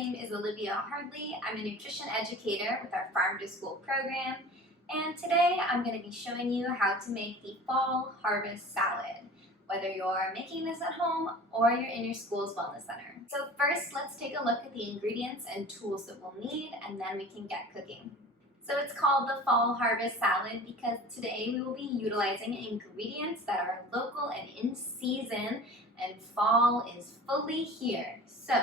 name is Olivia Hardley. I'm a nutrition educator with our Farm to School program, and today I'm going to be showing you how to make the fall harvest salad, whether you're making this at home or you're in your school's wellness center. So first, let's take a look at the ingredients and tools that we'll need, and then we can get cooking. So it's called the fall harvest salad because today we will be utilizing ingredients that are local and in season, and fall is fully here. So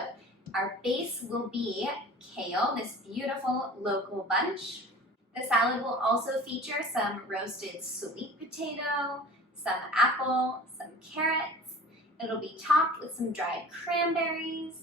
our base will be kale, this beautiful local bunch. The salad will also feature some roasted sweet potato, some apple, some carrots. It'll be topped with some dried cranberries,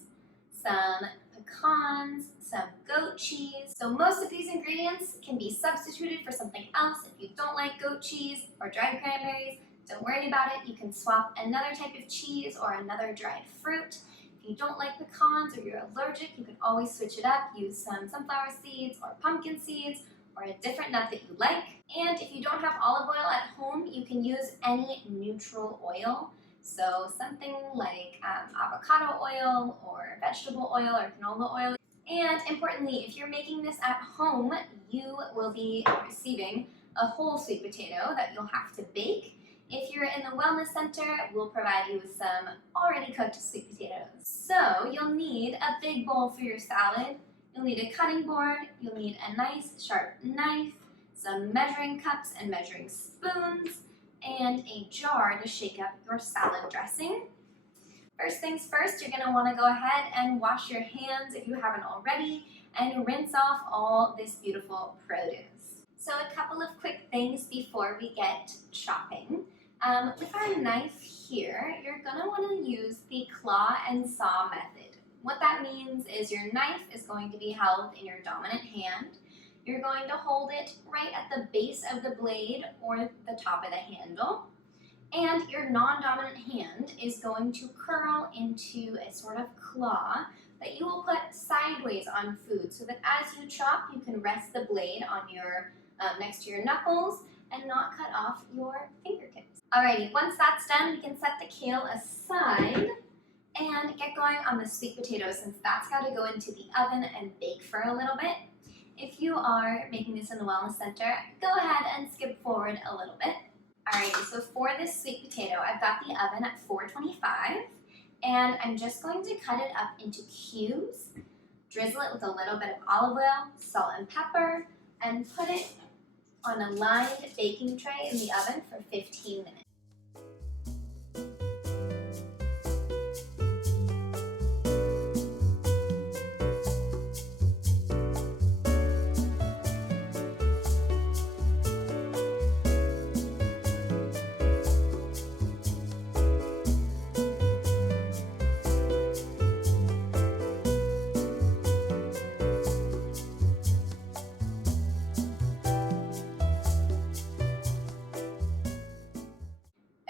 some pecans, some goat cheese. So most of these ingredients can be substituted for something else. If you don't like goat cheese or dried cranberries, don't worry about it. You can swap another type of cheese or another dried fruit. If you don't like pecans or you're allergic, you can always switch it up. Use some sunflower seeds or pumpkin seeds or a different nut that you like. And if you don't have olive oil at home, you can use any neutral oil. So something like avocado oil or vegetable oil or canola oil. And importantly, if you're making this at home, you will be receiving a whole sweet potato that you'll have to bake. If you're in the wellness center, we'll provide you with some already cooked sweet potatoes. So you'll need a big bowl for your salad. You'll need a cutting board. You'll need a nice sharp knife, some measuring cups and measuring spoons, and a jar to shake up your salad dressing. First things first, you're going to want to go ahead and wash your hands if you haven't already, and rinse off all this beautiful produce. So a couple of quick things before we get chopping. With our knife here, you're going to want to use the claw and saw method. What that means is your knife is going to be held in your dominant hand. You're going to hold it right at the base of the blade or the top of the handle. And your non-dominant hand is going to curl into a sort of claw that you will put sideways on food so that as you chop, you can rest the blade on your next to your knuckles and not cut off your fingertips. Alrighty, once that's done, we can set the kale aside and get going on the sweet potato since that's got to go into the oven and bake for a little bit. If you are making this in the wellness center, go ahead and skip forward a little bit. Alrighty, so for this sweet potato, I've got the oven at 425, and I'm just going to cut it up into cubes, drizzle it with a little bit of olive oil, salt and pepper, and put it on a lined baking tray in the oven for 15 minutes.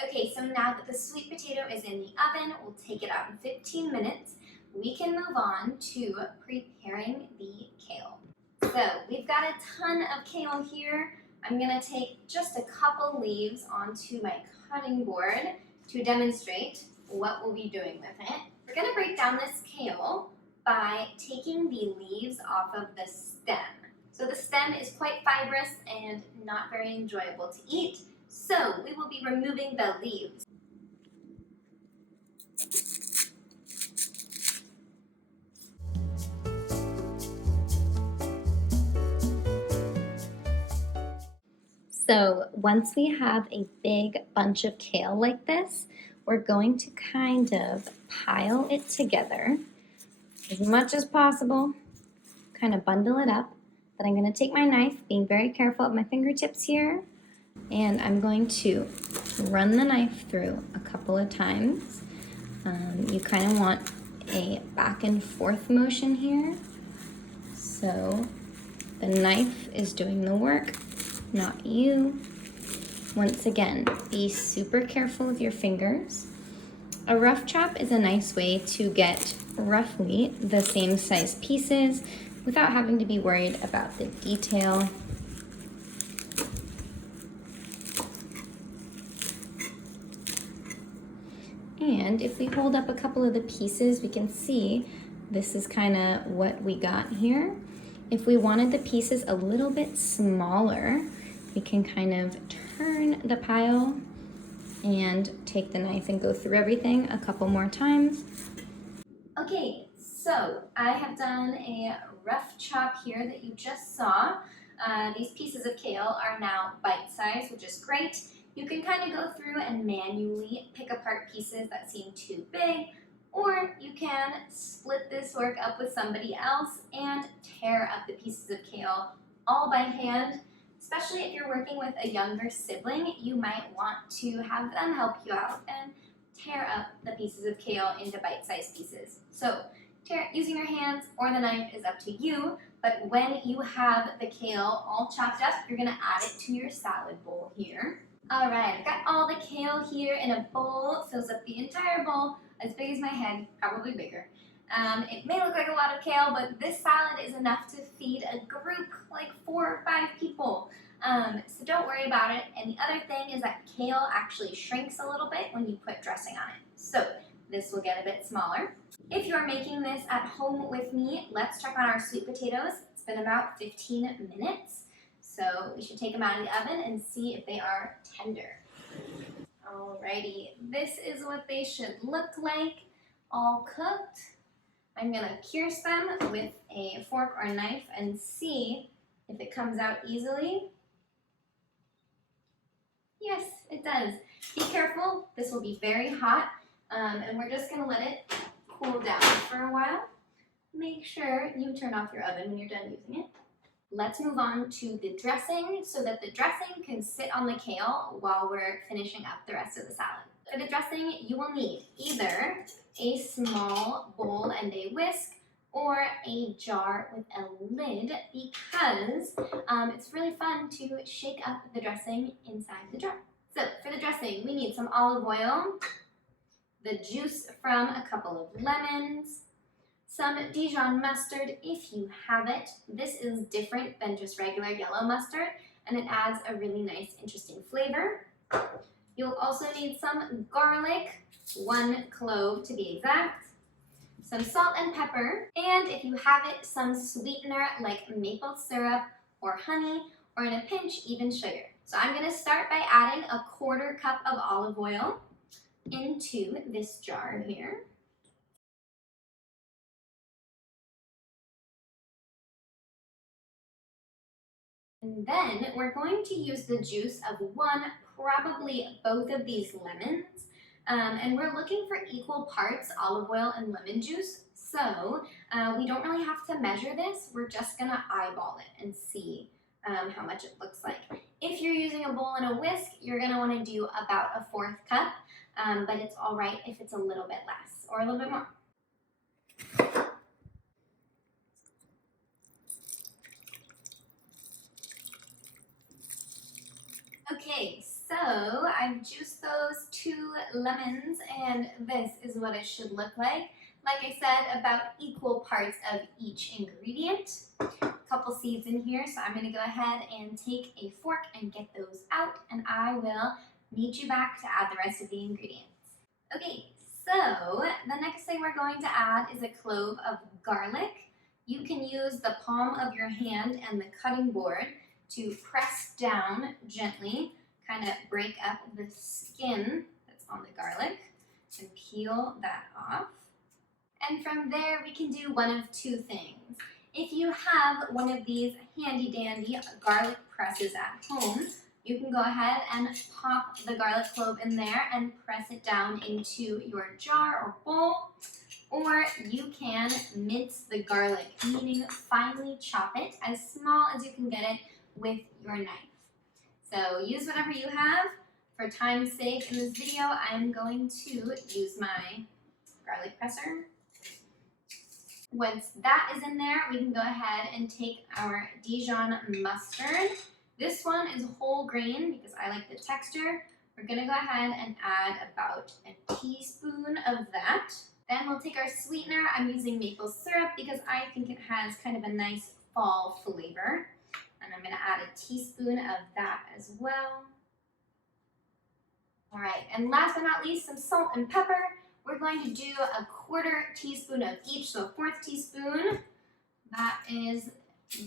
Okay, so now that the sweet potato is in the oven, we'll take it out in 15 minutes. We can move on to preparing the kale. So we've got a ton of kale here. I'm gonna take just a couple leaves onto my cutting board to demonstrate what we'll be doing with it. We're gonna break down this kale by taking the leaves off of the stem. So the stem is quite fibrous and not very enjoyable to eat. So we will be removing the leaves. So once we have a big bunch of kale like this, we're going to kind of pile it together as much as possible, kind of bundle it up. Then I'm going to take my knife, being very careful of my fingertips here, and I'm going to run the knife through a couple of times. You kind of want a back and forth motion here. So the knife is doing the work, not you. Once again, be super careful with your fingers. A rough chop is a nice way to get roughly the same size pieces without having to be worried about the detail. And if we hold up a couple of the pieces, we can see this is kind of what we got here. If we wanted the pieces a little bit smaller, we can kind of turn the pile and take the knife and go through everything a couple more times. Okay, so I have done a rough chop here that you just saw. These pieces of kale are now bite-sized, which is great. You can kind of go through and manually pick apart pieces that seem too big, or you can split this work up with somebody else and tear up the pieces of kale all by hand. Especially if you're working with a younger sibling, you might want to have them help you out and tear up the pieces of kale into bite-sized pieces. So using your hands or the knife is up to you, but when you have the kale all chopped up, you're gonna add it to your salad bowl here. All right, I've got all the kale here in a bowl, fills up the entire bowl, as big as my head, probably bigger. It may look like a lot of kale, but this salad is enough to feed a group like 4 or 5 people. So don't worry about it. And the other thing is that kale actually shrinks a little bit when you put dressing on it. So this will get a bit smaller. If you're making this at home with me, let's check on our sweet potatoes. It's been about 15 minutes. So we should take them out of the oven and see if they are tender. Alrighty, this is what they should look like, all cooked. I'm gonna pierce them with a fork or knife and see if it comes out easily. Yes, it does. Be careful, this will be very hot, and we're just gonna let it cool down for a while. Make sure you turn off your oven when you're done using it. Let's move on to the dressing so that the dressing can sit on the kale while we're finishing up the rest of the salad. For the dressing, you will need either a small bowl and a whisk or a jar with a lid because it's really fun to shake up the dressing inside the jar. So for the dressing, we need some olive oil, the juice from a couple of lemons, some Dijon mustard if you have it. This is different than just regular yellow mustard and it adds a really nice, interesting flavor. You'll also need some garlic, 1 clove to be exact, some salt and pepper, and if you have it, some sweetener like maple syrup or honey, or in a pinch, even sugar. So I'm gonna start by adding a 1/4 cup of olive oil into this jar here. And then we're going to use the juice of 1, probably both of these lemons. And we're looking for equal parts olive oil and lemon juice. So we don't really have to measure this. We're just gonna eyeball it and see how much it looks like. If you're using a bowl and a whisk, you're gonna wanna do about a 1/4 cup, but it's all right if it's a little bit less or a little bit more. Okay, so I've juiced those 2 lemons and this is what it should look like. Like I said, about equal parts of each ingredient. A couple seeds in here, so I'm gonna go ahead and take a fork and get those out and I will meet you back to add the rest of the ingredients. Okay, so the next thing we're going to add is a clove of garlic. You can use the palm of your hand and the cutting board to press down gently, kind of break up the skin that's on the garlic and peel that off. And from there we can do one of 2 things. If you have one of these handy dandy garlic presses at home, you can go ahead and pop the garlic clove in there and press it down into your jar or bowl. Or you can mince the garlic, meaning finely chop it as small as you can get it with your knife. So use whatever you have. For time's sake in this video, I'm going to use my garlic presser. Once that is in there, we can go ahead and take our Dijon mustard. This one is whole grain because I like the texture. We're gonna go ahead and add about a teaspoon of that. Then we'll take our sweetener. I'm using maple syrup because I think it has kind of a nice fall flavor. And I'm gonna add a teaspoon of that as well. All right, and last but not least, some salt and pepper. we're going to do a 1/4 teaspoon of each, so a 1/4 teaspoon. That is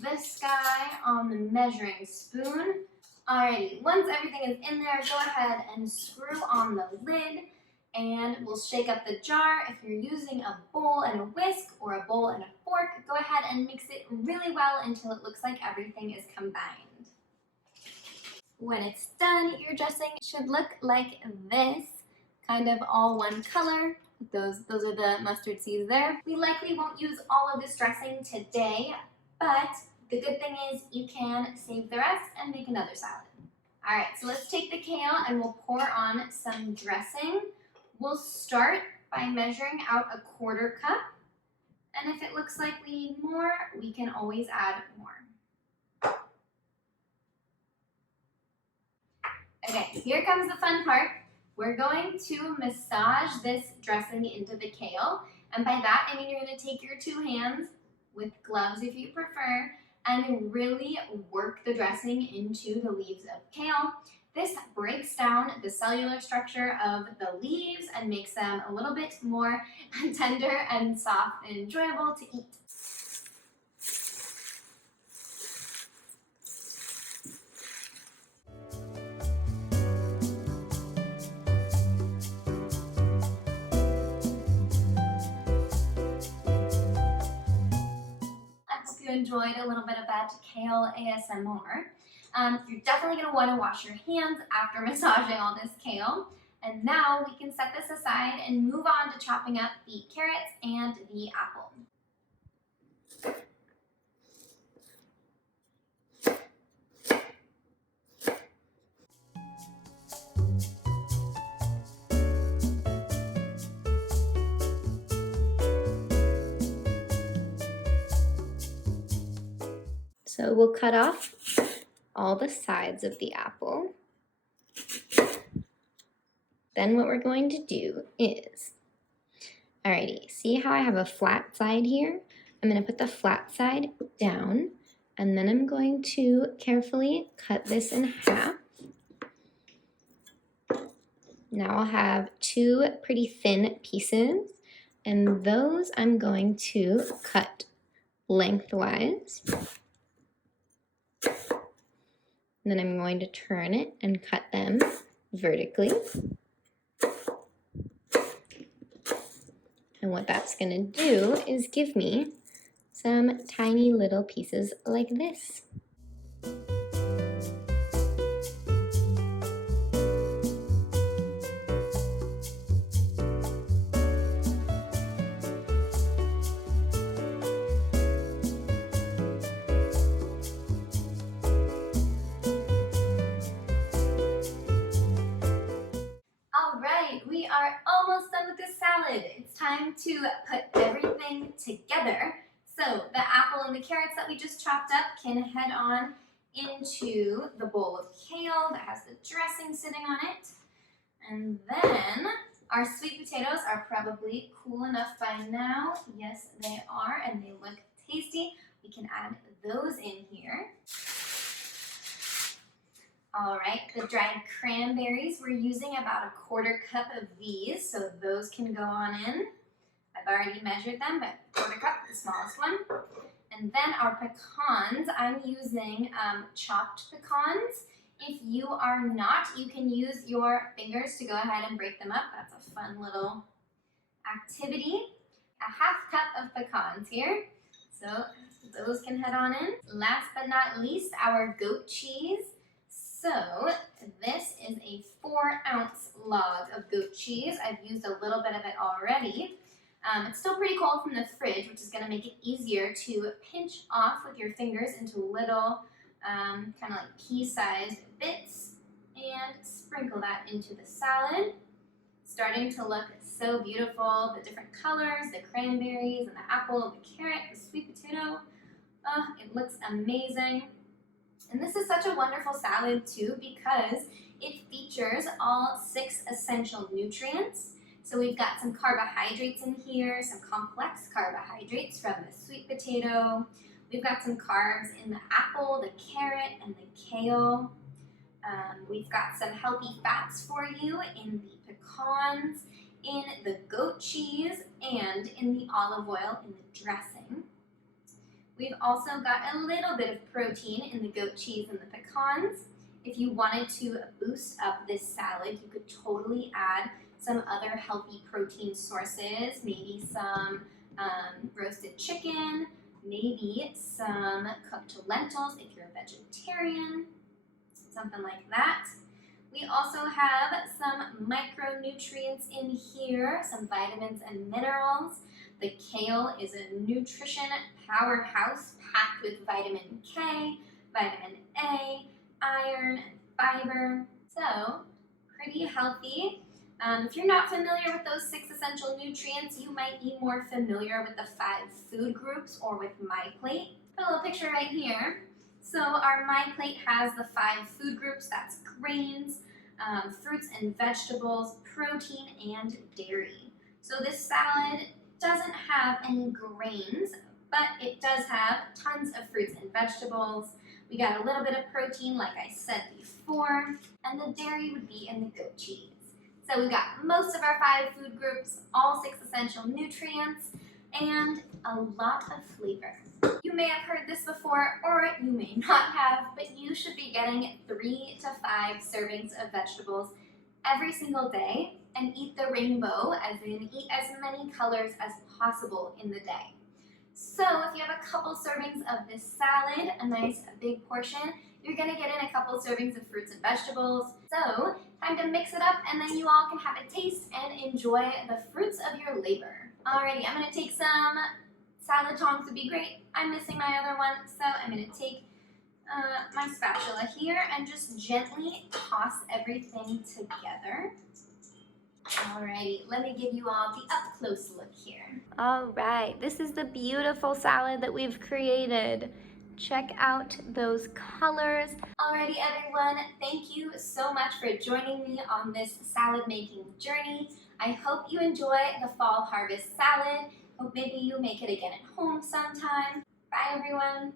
this guy on the measuring spoon. Alrighty, once everything is in there, go ahead and screw on the lid and we'll shake up the jar. If you're using a bowl and a whisk or a bowl and a fork, go ahead and mix it really well until it looks like everything is combined. When it's done, your dressing should look like this, kind of all one color. Those are the mustard seeds there. We likely won't use all of this dressing today, but the good thing is you can save the rest and make another salad. All right, so let's take the kale and we'll pour on some dressing. We'll start by measuring out a 1/4 cup. And if it looks like we need more, we can always add more. Okay, here comes the fun part. We're going to massage this dressing into the kale. And by that, I mean you're going to take your 2 hands, with gloves if you prefer, and really work the dressing into the leaves of kale. This breaks down the cellular structure of the leaves and makes them a little bit more tender and soft and enjoyable to eat. You enjoyed a little bit of that kale ASMR. You're definitely going to want to wash your hands after massaging all this kale. And now we can set this aside and move on to chopping up the carrots and the apple. So we'll cut off all the sides of the apple. Then what we're going to do is, alrighty, see how I have a flat side here? I'm going to put the flat side down, and then I'm going to carefully cut this in half. Now I'll have 2 pretty thin pieces, and those I'm going to cut lengthwise. And then I'm going to turn it and cut them vertically. And what that's going to do is give me some tiny little pieces like this. We are almost done with this salad. It's time to put everything together. So the apple and the carrots that we just chopped up can head on into the bowl of kale that has the dressing sitting on it. And then our sweet potatoes are probably cool enough by now. Yes, they are, and they look tasty. We can add those in here. All right, the dried cranberries, we're using about a 1/4 cup of these, so those can go on in. I've already measured them, but 1/4 cup, the smallest one. And then our pecans, I'm using chopped pecans. If you are not, you can use your fingers to go ahead and break them up. That's a fun little activity. A 1/2 cup of pecans here, so those can head on in. Last but not least, our goat cheese. So this is a 4-ounce log of goat cheese. I've used a little bit of it already. It's still pretty cold from the fridge, which is going to make it easier to pinch off with your fingers into little kind of like pea-sized bits and sprinkle that into the salad. Starting to look so beautiful, the different colors, the cranberries and the apple, the carrot, the sweet potato. Oh, it looks amazing. And this is such a wonderful salad too because it features all 6 essential nutrients. So we've got some carbohydrates in here, some complex carbohydrates from the sweet potato. We've got some carbs in the apple, the carrot, and the kale. We've got some healthy fats for you in the pecans. in the goat cheese and in the olive oil in the dressing. We've also got a little bit of protein in the goat cheese and the pecans. If you wanted to boost up this salad, you could totally add some other healthy protein sources, maybe some roasted chicken, maybe some cooked lentils if you're a vegetarian, something like that. We also have some micronutrients in here, some vitamins and minerals. The kale is a nutrition powerhouse packed with vitamin K, vitamin A, iron, and fiber. So, pretty healthy. If you're not familiar with those 6 essential nutrients, you might be more familiar with the 5 food groups or with My Plate. Put a little picture right here. So our My Plate has the 5 food groups. That's grains, fruits and vegetables, protein, and dairy. So this salad doesn't have any grains, but it does have tons of fruits and vegetables. We got a little bit of protein, like I said before, and the dairy would be in the goat cheese. So we got most of our 5 food groups, all 6 essential nutrients, and a lot of flavor. You may have heard this before, or you may not have, but you should be getting 3 to 5 servings of vegetables every single day, and eat the rainbow, as in eat as many colors as possible in the day. So if you have a couple servings of this salad, a nice big portion, you're gonna get in a couple servings of fruits and vegetables. So time to mix it up, and then you all can have a taste and enjoy the fruits of your labor. Alrighty, I'm gonna take some salad tongs, would be great. I'm missing my other one, so I'm gonna take my spatula here and just gently toss everything together. Alrighty, let me give you all the up-close look here. Alright, this is the beautiful salad that we've created. Check out those colors. Alrighty everyone, thank you so much for joining me on this salad making journey. I hope you enjoy the fall harvest salad. Hope maybe you make it again at home sometime. Bye everyone.